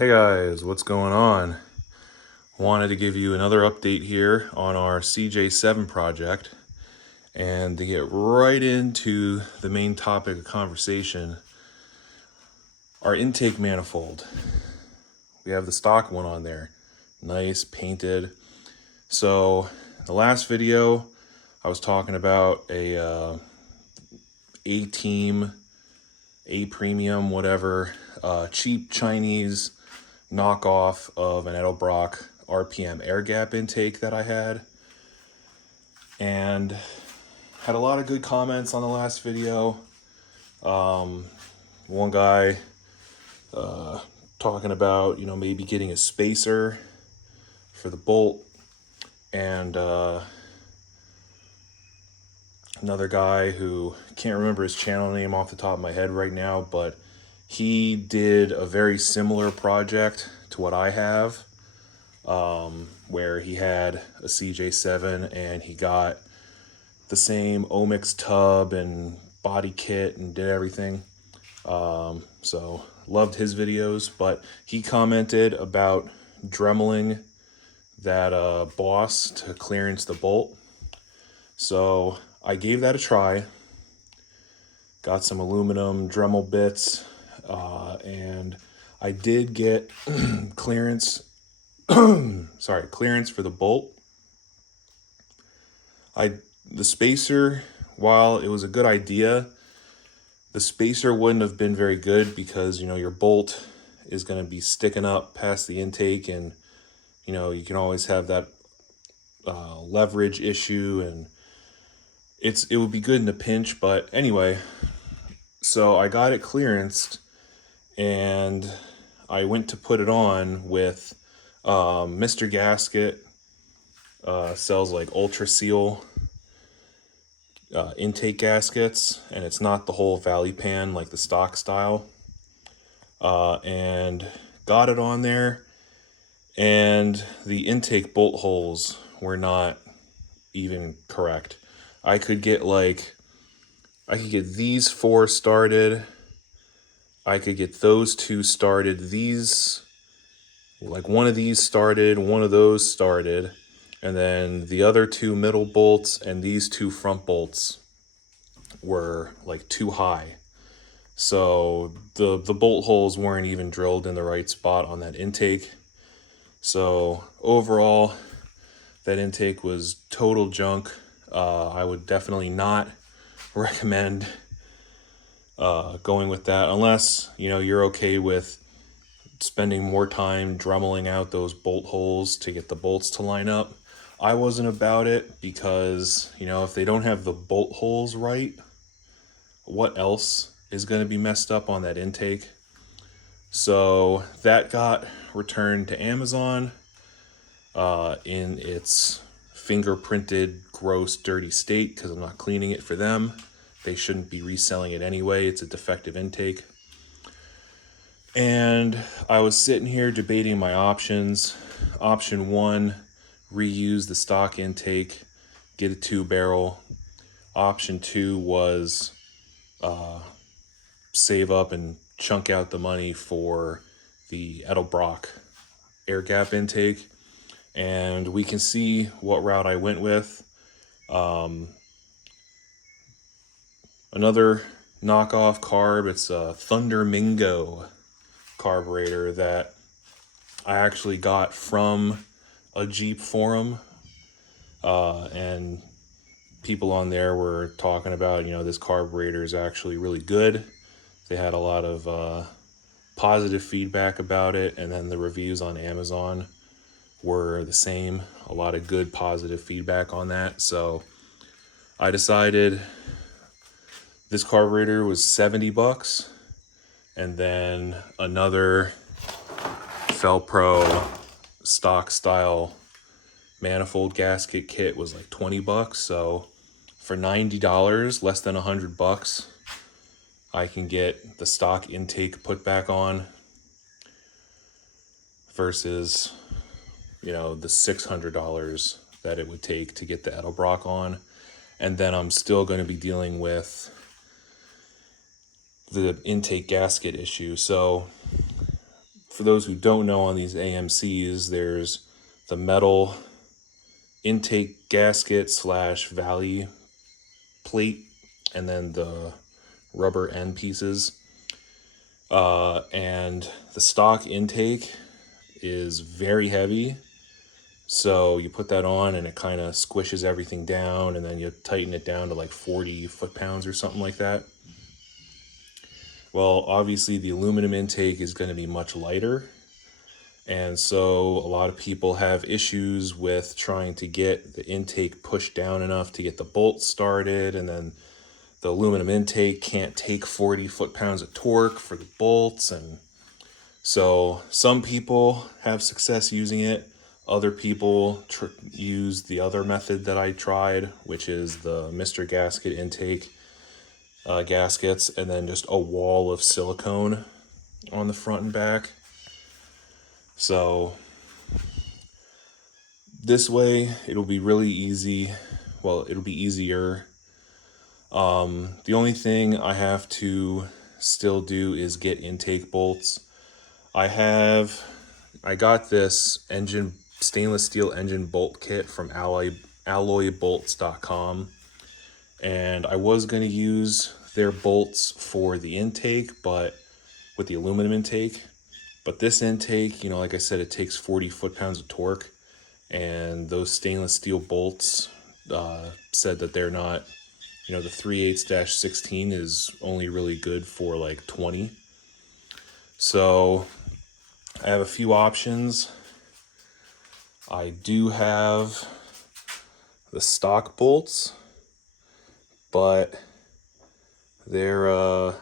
Hey guys, what's going on? Wanted to give you another update here on our CJ7 project and to get right into the main topic of conversation, our intake manifold. We have the stock one on there, nice, painted. So the last video I was talking about A-team, A-premium, whatever, cheap Chinese knockoff of an Edelbrock RPM air gap intake that I had, and had a lot of good comments on the last video. One guy talking about maybe getting a spacer for the bolt, and another guy who can't remember his channel name off the top of my head right now, but he did a very similar project to what I have, where he had a CJ7 and he got the same Omg tub and body kit and did everything. So loved his videos, but he commented about dremeling that boss to clearance the bolt. So I gave that a try. Got some aluminum Dremel bits, and I did get clearance. Clearance for the bolt. The spacer, while it was a good idea, the spacer wouldn't have been very good because your bolt is going to be sticking up past the intake, and you can always have that leverage issue, and it would be good in a pinch. But anyway, so I got it clearanced and I went to put it on with Mr. Gasket sells like Ultra Seal intake gaskets, and it's not the whole valley pan like the stock style, and got it on there, and the intake bolt holes were not even correct. I could get these 4 started, I could get those 2 started, these, like one of these started, one of those started, and then the other 2 middle bolts and these 2 front bolts were like too high. So the bolt holes weren't even drilled in the right spot on that intake. So overall, that intake was total junk. I would definitely not recommend going with that unless you're okay with spending more time dremeling out those bolt holes to get the bolts to line up. I wasn't about it because if they don't have the bolt holes right, what else is going to be messed up on that intake? So that got returned to Amazon in its fingerprinted, gross, dirty state because I'm not cleaning it for them. They shouldn't be reselling it anyway. It's a defective intake. And I was sitting here debating my options. Option 1, reuse the stock intake, get a 2-barrel. Option 2 was save up and chunk out the money for the Edelbrock air gap intake. And we can see what route I went with. Another knockoff carb, it's a Thundermingo carburetor that I actually got from a Jeep forum, and people on there were talking about this carburetor is actually really good. They had a lot of positive feedback about it, and then the reviews on Amazon were the same, a lot of good positive feedback on that. So I decided this carburetor was $70, and then another Felpro stock style manifold gasket kit was like $20. So for $90, less than $100, I can get the stock intake put back on versus the $600 that it would take to get the Edelbrock on. And then I'm still going to be dealing with the intake gasket issue. So for those who don't know, on these AMCs, there's the metal intake gasket / valley plate, and then the rubber end pieces. And the stock intake is very heavy. So you put that on and it kind of squishes everything down, and then you tighten it down to like 40 foot-pounds or something like that. Well, obviously the aluminum intake is going to be much lighter. And so a lot of people have issues with trying to get the intake pushed down enough to get the bolt started, and then the aluminum intake can't take 40 foot-pounds of torque for the bolts. And so some people have success using it. Other people use the other method that I tried, which is the Mr. Gasket intake gaskets, and then just a wall of silicone on the front and back. So this way it'll be really easy. Well, it'll be easier. The only thing I have to still do is get intake bolts. I got this stainless steel engine bolt kit from alloybolts.com, and I was going to use their bolts for the intake, but with the aluminum intake. But this intake, like I said, it takes 40 foot-pounds of torque, and those stainless steel bolts said that they're not, the 3/8-16 is only really good for like 20. So I have a few options. I do have the stock bolts, but they're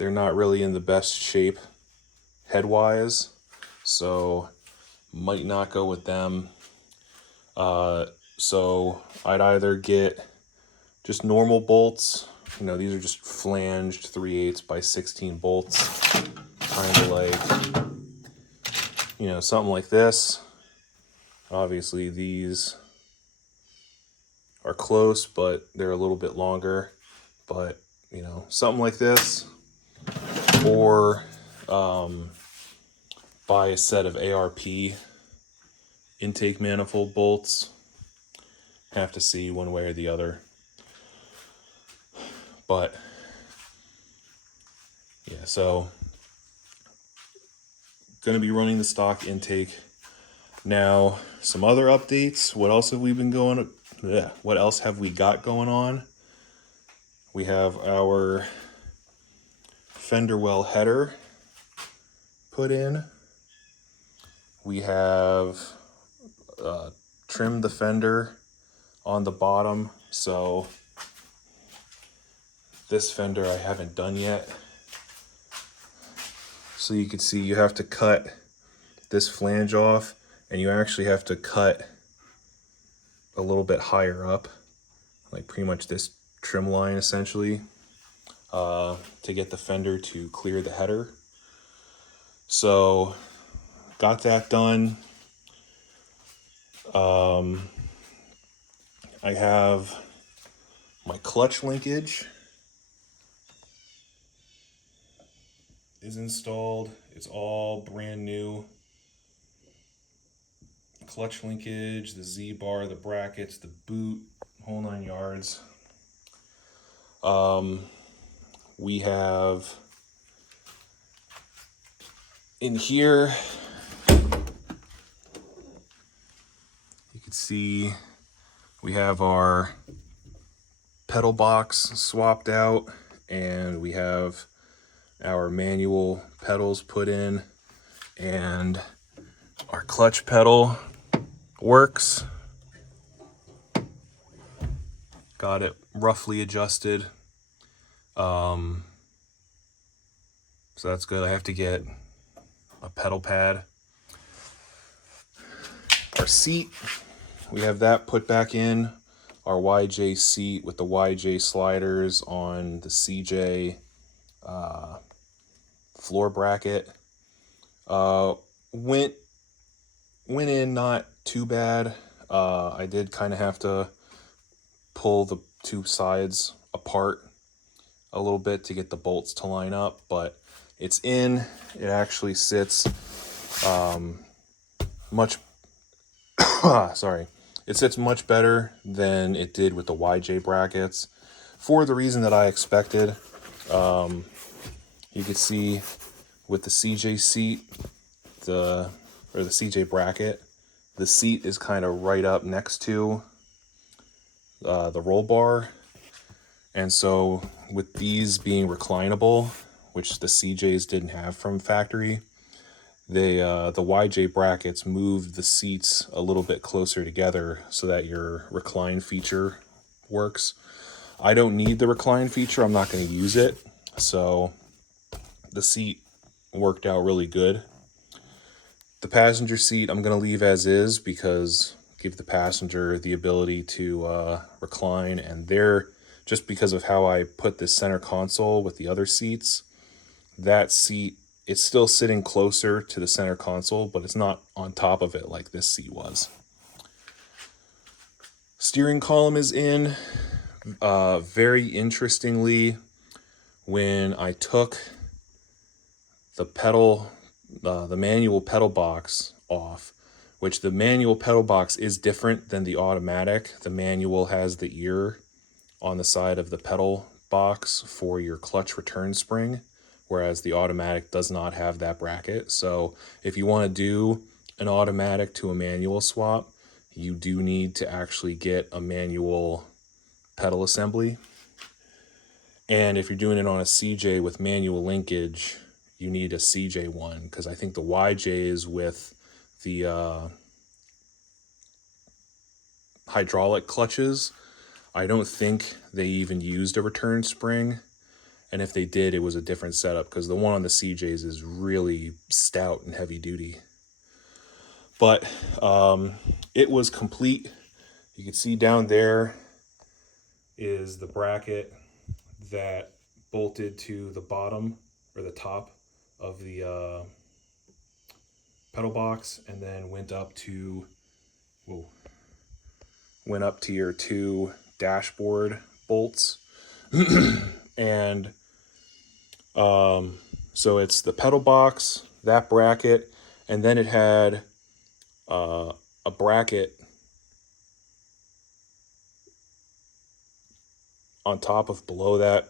not really in the best shape headwise, so might not go with them. So I'd either get just normal bolts. These are just flanged 3/8-16 bolts, kind of like, something like this. Obviously these are close, but they're a little bit longer, but something like this, or buy a set of ARP intake manifold bolts. Have to see one way or the other. But yeah, so gonna be running the stock intake. Now, some other updates. What else have we got going on? We have our fender well header put in. We have trimmed the fender on the bottom, so this fender I haven't done yet. So you can see you have to cut this flange off, and you actually have to cut a little bit higher up, like pretty much this trim line essentially, to get the fender to clear the header. So got that done. I have my clutch linkage is installed. It's all brand new. Clutch linkage, the Z-bar, the brackets, the boot, whole 9 yards. We have in here, you can see we have our pedal box swapped out, and we have our manual pedals put in, and our clutch pedal works. Got it roughly adjusted. So that's good. I have to get a pedal pad. Our seat, we have that put back in. Our YJ seat with the YJ sliders on the CJ floor bracket. Went in not too bad. I did kind of have to pull the two sides apart a little bit to get the bolts to line up, but it's in. It actually sits much sorry, it sits much better than it did with the YJ brackets for the reason that I expected. You could see with the CJ seat, the CJ bracket, the seat is kind of right up next to the roll bar. And so with these being reclinable, which the CJs didn't have from factory, they the YJ brackets moved the seats a little bit closer together so that your recline feature works. I don't need the recline feature. I'm not going to use it. So the seat worked out really good. The passenger seat I'm going to leave as is because give the passenger the ability to recline, and they're just because of how I put this center console with the other seats, that seat, it's still sitting closer to the center console, but it's not on top of it like this seat was. Steering column is in. Very interestingly, when I took the manual pedal box off, which the manual pedal box is different than the automatic. The manual has the ear on the side of the pedal box for your clutch return spring, whereas the automatic does not have that bracket. So if you want to do an automatic to a manual swap, you do need to actually get a manual pedal assembly. And if you're doing it on a CJ with manual linkage, you need a CJ one, because I think the YJs with the hydraulic clutches, I don't think they even used a return spring. And if they did, it was a different setup, because the one on the CJs is really stout and heavy duty. But it was complete. You can see down there is the bracket that bolted to the bottom or the top of the pedal box, and then went up to your two dashboard bolts. And so it's the pedal box, that bracket, and then it had a bracket on top of below that,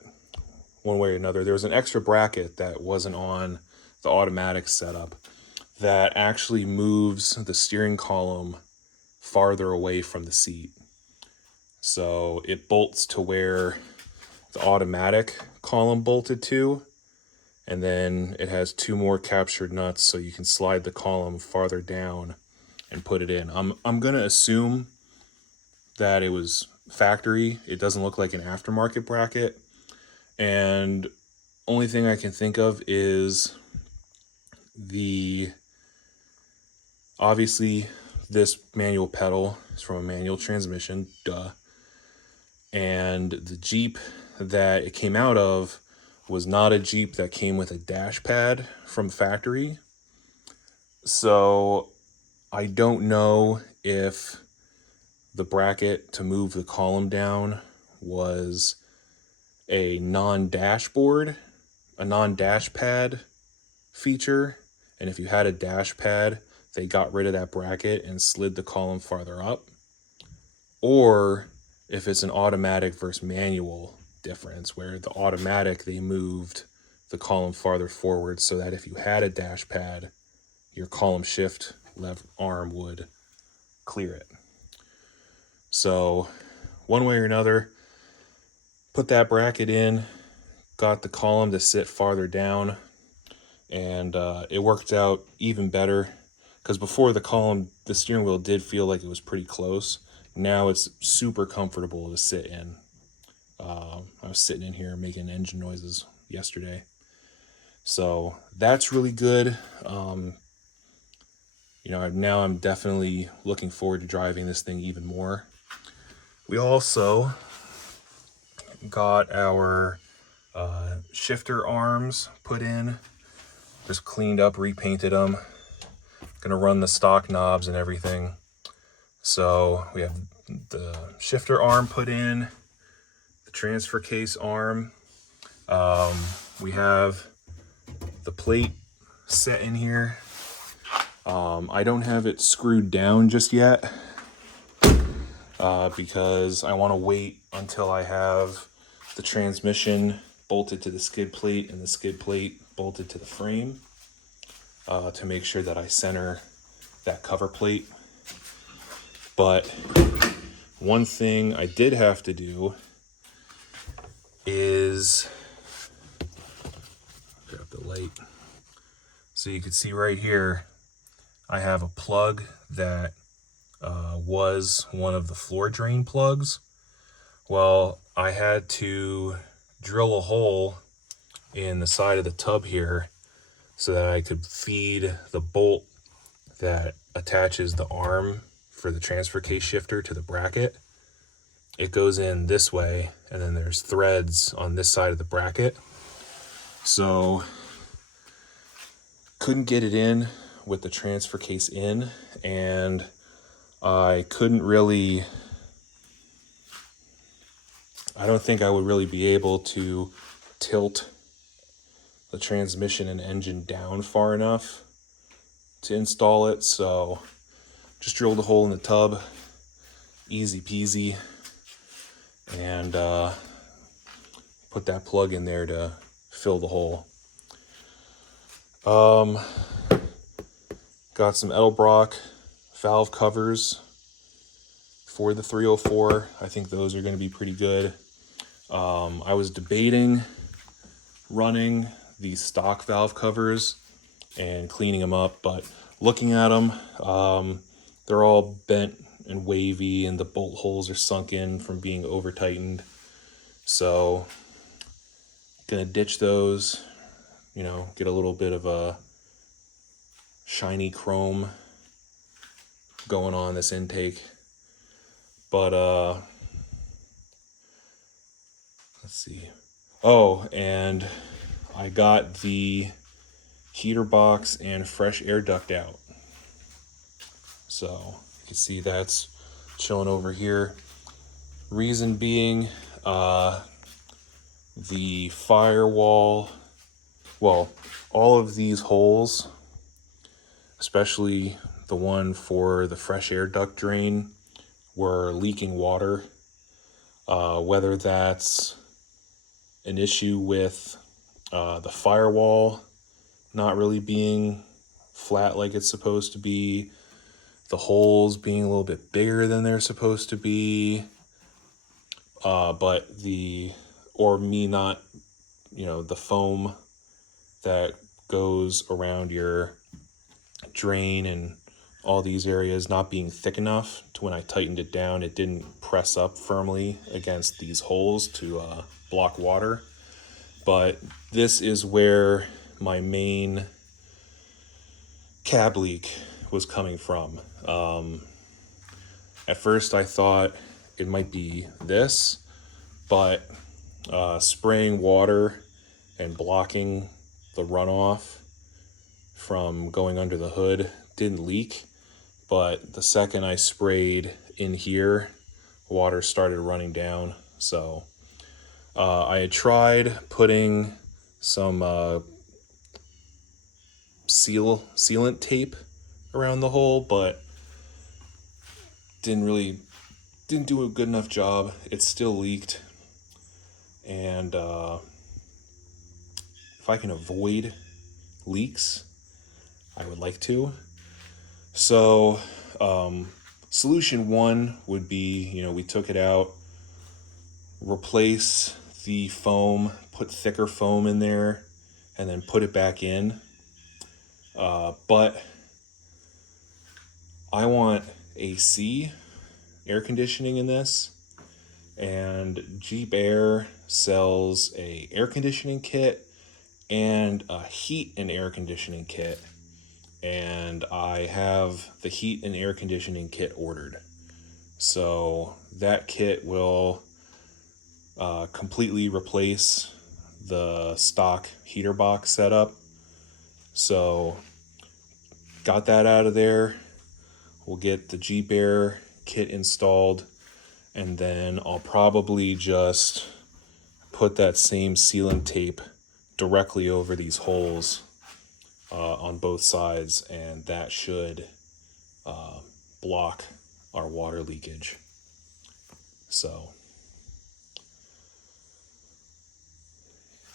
one way or another. There was an extra bracket that wasn't on the automatic setup that actually moves the steering column farther away from the seat. So it bolts to where the automatic column bolted to, and then it has two more captured nuts so you can slide the column farther down and put it in. I'm gonna assume that it was factory. It doesn't look like an aftermarket bracket, and only thing I can think of is obviously this manual pedal is from a manual transmission, duh. And the Jeep that it came out of was not a Jeep that came with a dash pad from factory. So I don't know if the bracket to move the column down was a non-dash pad feature. And if you had a dash pad, they got rid of that bracket and slid the column farther up. Or if it's an automatic versus manual difference, where the automatic, they moved the column farther forward so that if you had a dash pad, your column shift left arm would clear it. So one way or another, put that bracket in, got the column to sit farther down, and it worked out even better, because before the steering wheel did feel like it was pretty close. Now it's super comfortable to sit in. I was sitting in here making engine noises yesterday. So that's really good. Now I'm definitely looking forward to driving this thing even more. We also got our shifter arms put in. Just cleaned up, repainted them. Gonna run the stock knobs and everything. So we have the shifter arm put in, the transfer case arm. We have the plate set in here. I don't have it screwed down just yet because I want to wait until I have the transmission bolted to the skid plate and the skid plate bolted to the frame to make sure that I center that cover plate. But one thing I did have to do is grab the light. So you can see right here, I have a plug that was one of the floor drain plugs. Well, I had to drill a hole in the side of the tub here so that I could feed the bolt that attaches the arm for the transfer case shifter to the bracket. It goes in this way, and then there's threads on this side of the bracket. So couldn't get it in with the transfer case in, and I couldn't really, I don't think I would really be able to tilt the transmission and engine down far enough to install it. So just drilled a hole in the tub, easy peasy, and put that plug in there to fill the hole. Got some Edelbrock valve covers for the 304. I think those are going to be pretty good. I was debating running these stock valve covers and cleaning them up, but looking at them, they're all bent and wavy, and the bolt holes are sunk in from being over tightened. So gonna ditch those, you know, get a little bit of a shiny chrome going on this intake. But let's see. Oh, and I got the heater box and fresh air duct out. So you can see that's chilling over here. Reason being, the firewall, well, all of these holes, especially the one for the fresh air duct drain, were leaking water. Whether that's an issue with the firewall not really being flat like it's supposed to be, the holes being a little bit bigger than they're supposed to be, or me not, the foam that goes around your drain and all these areas not being thick enough to when I tightened it down, it didn't press up firmly against these holes to block water. But this is where my main cab leak was coming from. At first I thought it might be this, but spraying water and blocking the runoff from going under the hood didn't leak. But the second I sprayed in here, water started running down. So I had tried putting some sealant tape around the hole, but didn't do a good enough job. It still leaked, and if I can avoid leaks, I would like to. So solution one would be, we took it out, replace the foam, put thicker foam in there, and then put it back in. But I want AC, air conditioning in this, and Jeep Air sells a air conditioning kit and a heat and air conditioning kit. And I have the heat and air conditioning kit ordered. So that kit will completely replace the stock heater box setup. So got that out of there. We'll get the Jeep Air kit installed, and then I'll probably just put that same sealant tape directly over these holes on both sides, and that should block our water leakage. So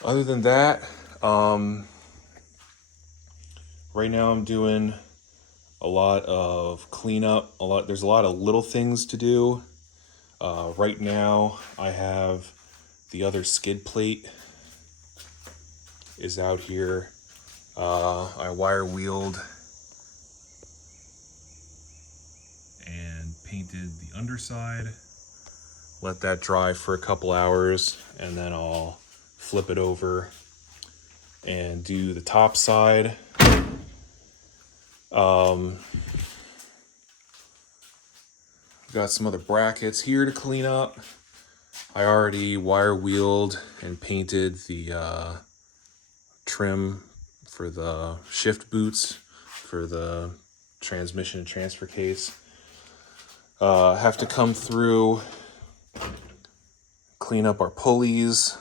other than that, right now I'm doing a lot of cleanup. There's a lot of little things to do. Right now I have the other skid plate is out here. I wire wheeled and painted the underside. Let that dry for a couple hours, and then I'll flip it over and do the top side. Got some other brackets here to clean up. I already wire wheeled and painted the trim for the shift boots for the transmission and transfer case. Have to come through, clean up our pulleys,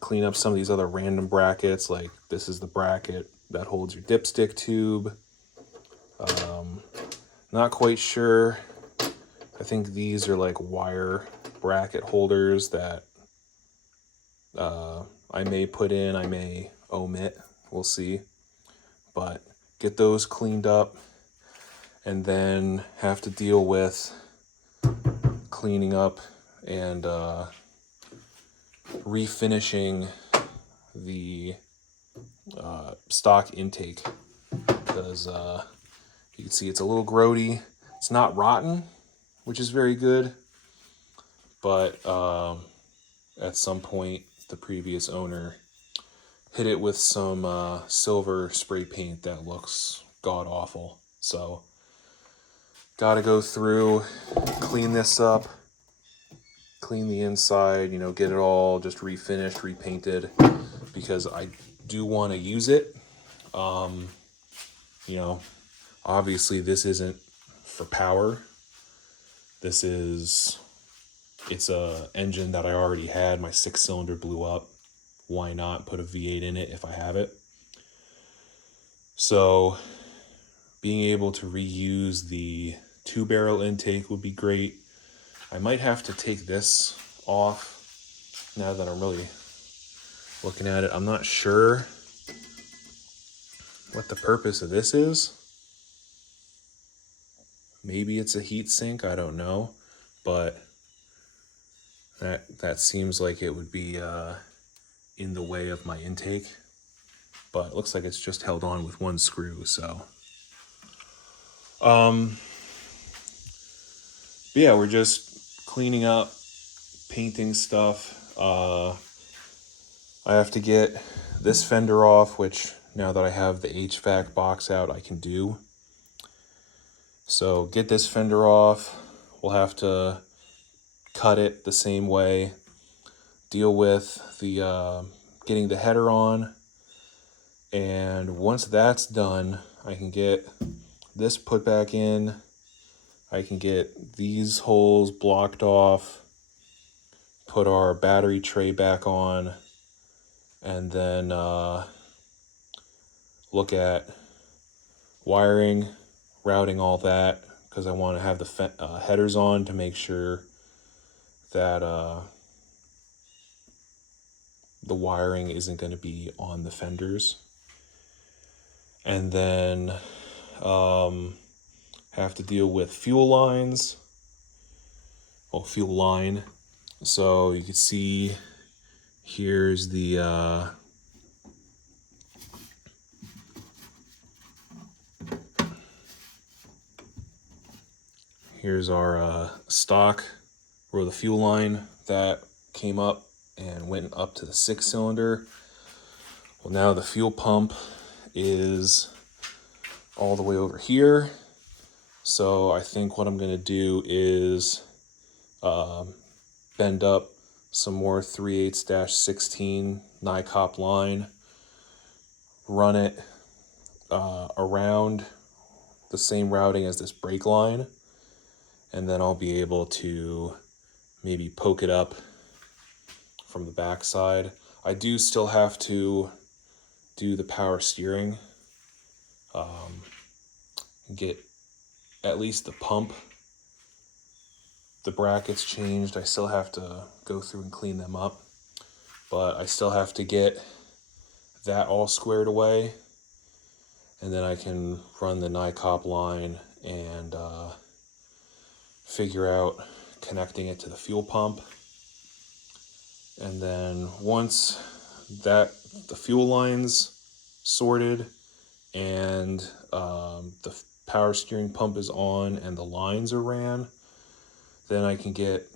clean up some of these other random brackets, like this is the bracket that holds your dipstick tube. Not quite sure. I think these are like wire bracket holders that I may put in, I may omit, we'll see. But get those cleaned up, and then have to deal with cleaning up and refinishing the stock intake, because you can see it's a little grody. It's not rotten, which is very good, but at some point the previous owner hit it with some silver spray paint that looks god awful. So gotta go through, clean this up, clean the inside, get it all just refinished, repainted, because I do want to use it. Obviously this isn't for power. It's a engine that I already had. My 6-cylinder blew up. Why not put a V8 in it if I have it? So being able to reuse the 2-barrel intake would be great. I might have to take this off now that I'm really looking at it. I'm not sure what the purpose of this is. Maybe it's a heat sink, I don't know, but that seems like it would be in the way of my intake. But it looks like it's just held on with one screw, so yeah, we're just cleaning up, painting stuff. I have to get this fender off, which now that I have the HVAC box out, I can do. So get this fender off. We'll have to cut it the same way. Deal with the getting the header on. And once that's done, I can get this put back in. I can get these holes blocked off, put our battery tray back on, and then look at wiring, routing all that, because I want to have the headers on to make sure that the wiring isn't going to be on the fenders. And then have to deal with fuel lines. Well, fuel line. So you can see here's the here's our stock, or the fuel line that came up and went up to the 6-cylinder. Well, now the fuel pump is all the way over here. So I think what I'm going to do is bend up some more 3/8-16 NICOP line, run it around the same routing as this brake line, and then I'll be able to maybe poke it up from the back side. I do still have to do the power steering, get at least the pump, the brackets changed. I still have to go through and clean them up, but I still have to get that all squared away, and then I can run the NICOP line and figure out connecting it to the fuel pump. And then once that the fuel line's sorted and the power steering pump is on and the lines are ran, then I can get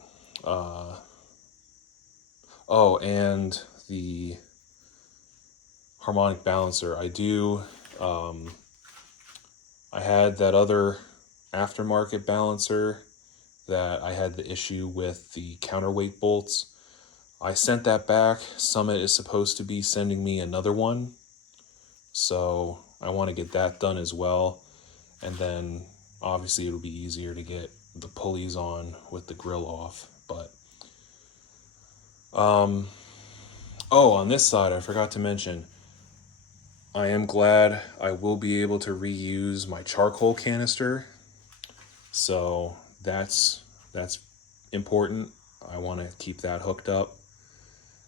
and the harmonic balancer. I had that other aftermarket balancer that I had the issue with the counterweight bolts. I sent that back. Summit is supposed to be sending me another one, so I want to get that done as well. And then obviously it'll be easier to get the pulleys on with the grill off. But on this side I forgot to mention, I am glad I will be able to reuse my charcoal canister. So that's important. I want to keep that hooked up.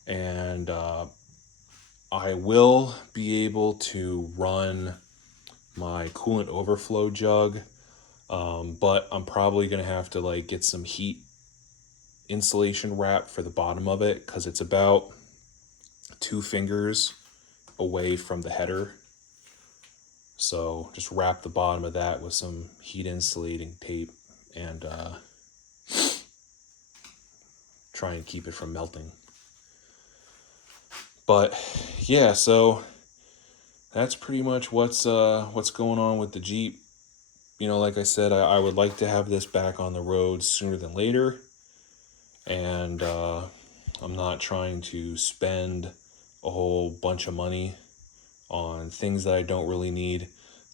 And I will be able to run my coolant overflow jug, but I'm probably going to have to like get some heat insulation wrap for the bottom of it, because it's about 2 fingers away from the header. So just wrap the bottom of that with some heat insulating tape and try and keep it from melting. But yeah, so that's pretty much what's going on with the Jeep. You know, like I said, I would like to have this back on the road sooner than later. And I'm not trying to spend a whole bunch of money on things that I don't really need.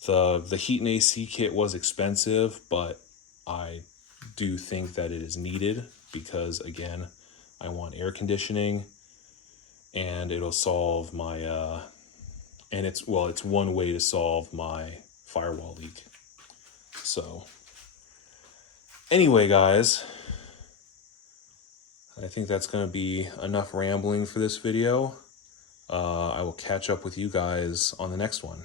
The heat and AC kit was expensive, but I do think that it is needed because, again, I want air conditioning, and it'll solve my and it's one way to solve my firewall leak. So anyway, guys, I think that's going to be enough rambling for this video. I will catch up with you guys on the next one.